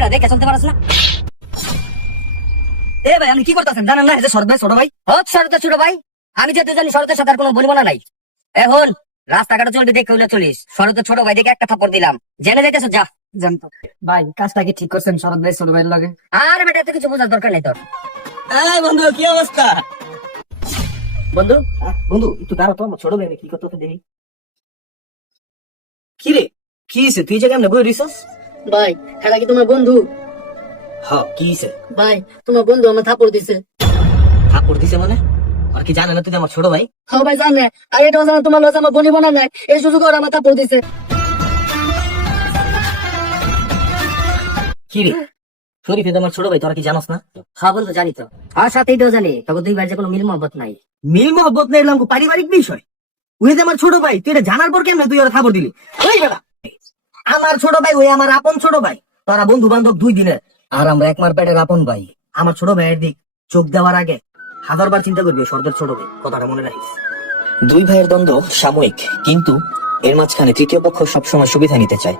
বেটা দেখে চলতে পারছ না? এ ভাই আপনি কি করতেছেন জানেন না? শরৎ ভাই ছোট ভাই। শরৎ ছোট ভাই, আমি যেহেতু জানি শরতের সাথে আর কোনো বনিবনা নাই। এখন রাস্তাঘাটে চলবি দেখে হইলে চলিস। শরতের ছোট ভাই দেখে একটা থাপ্পড় দিলাম, জেনে যাইতেছ যা। জানতো ভাই কাজটা কি ঠিক করছেন শরৎ ভাই ছোট ভাইয়ের লাগে? আর বেটা এত কিছু বোঝার দরকার নেই তোর। এই বন্ধু কি অবস্থা? বন্ধু বন্ধু একটু দাঁড়া তো, আমার ছোট ভাই কি করতে দেখি। কি রে কি হয়েছে? তুই যে কেমন বই রিসোর্স? ভাই এরা কি তোমার বন্ধু? হ্যাঁ কি হয়েছে? ভাই তোমার বন্ধু আমার থাপড় দিছে। থাপ্পড় দিছে মানে? আর কি জানে না তুই যে আমার ছোট ভাই? হ্যাঁ ভাই জানে, আর এটা জানা তোমার লজে আমার বনি বানা নাই, এই সুযোগ ওরা আমার থাপড় দিছে। কি রে শরীফে আমার ছোট ভাই, তোরা কি জানোস না? হ্যাঁ বন্ধু জানি তো, আর সাথেই তো জানি তবে দুই ভাই যে কোনো মিল মহব্বত নাই। মিল মহব্বত না এলাম পারিবারিক বিষয়। ওই যে আমার ছোট ভাই, তুই এটা জানার পর কেমনে তুই ওরা থাপড় দিলি? ওই বেটা আমার ছোট ভাই, ওই আমার আপন ছোট ভাই। তোরা বন্ধু বান্ধব 2 দিনের, আর আমরা একমার পেটের আপন ভাই। আমার ছোট ভাইয়ের দিক চোখ দেওয়ার আগে 1000বার চিন্তা করবি সর্দার ছোট ভাই, কথাটা মনে রাখিস। 2 ভাইয়ের দ্বন্দ্ব সাময়িক, কিন্তু এর মাঝখানে তৃতীয় পক্ষ সবসময় সুবিধা নিতে চায়।